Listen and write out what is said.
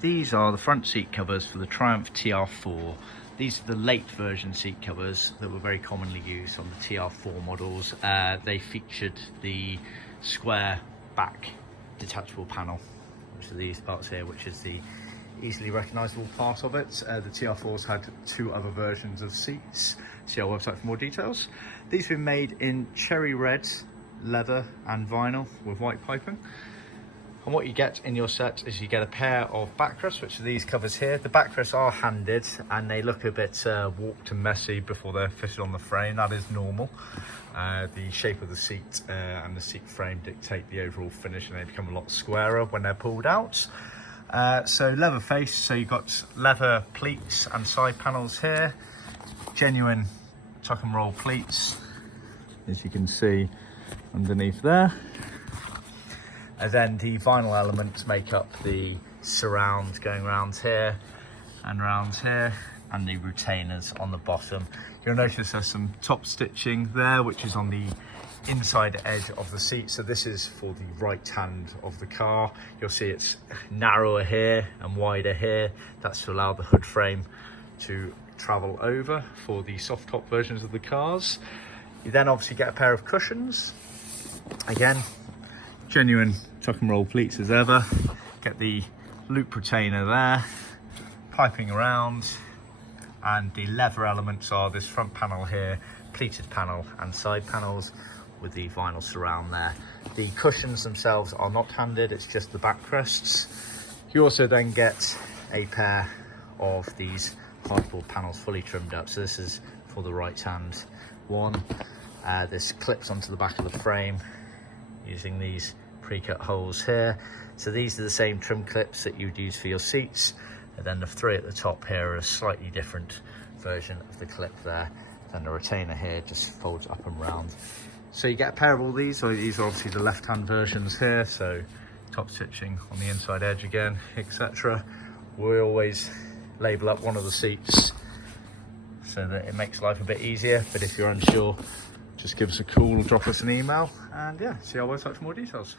These are the front seat covers for the Triumph TR4. These are the late version seat covers that were very commonly used on the TR4 models. They featured the square back detachable panel, which are these parts here, which is the easily recognisable part of it. The TR4's had two other versions of seats. See our website for more details. These have been made in cherry red, leather and vinyl with white piping. And what you get in your set is you get a pair of backrests, which are these covers here. The backrests are handed and they look a bit warped and messy before they're fitted on the frame. That is normal. The shape of the seat and the seat frame dictate the overall finish, and they become a lot squarer when they're pulled out. So leather face, so you've got leather pleats and side panels here. Genuine tuck and roll pleats, as you can see underneath there. And then the vinyl elements make up the surround going around here and around here, and the retainers on the bottom. You'll notice there's some top stitching there, which is on the inside edge of the seat. So this is for the right hand of the car. You'll see it's narrower here and wider here. That's to allow the hood frame to travel over for the soft top versions of the cars. You then obviously get a pair of cushions. Again, genuine tuck and roll pleats as ever. Get the loop retainer there, piping around, and the leather elements are this front panel here, pleated panel and side panels with the vinyl surround there. The cushions themselves are not handed, it's just the backrests. You also then get a pair of these hardboard panels fully trimmed up. So this is for the right hand one. This clips onto the back of the frame using these pre-cut holes here. So these are the same trim clips that you'd use for your seats, and then the three at the top here are a slightly different version of the clip there. Then the retainer here just folds up and round. So you get a pair of all these. So these are obviously the left-hand versions here, so top stitching on the inside edge again, etc. We always label up one of the seats so that it makes life a bit easier, but if you're unsure, just give us a call or drop us an email, and yeah, see our website for more details.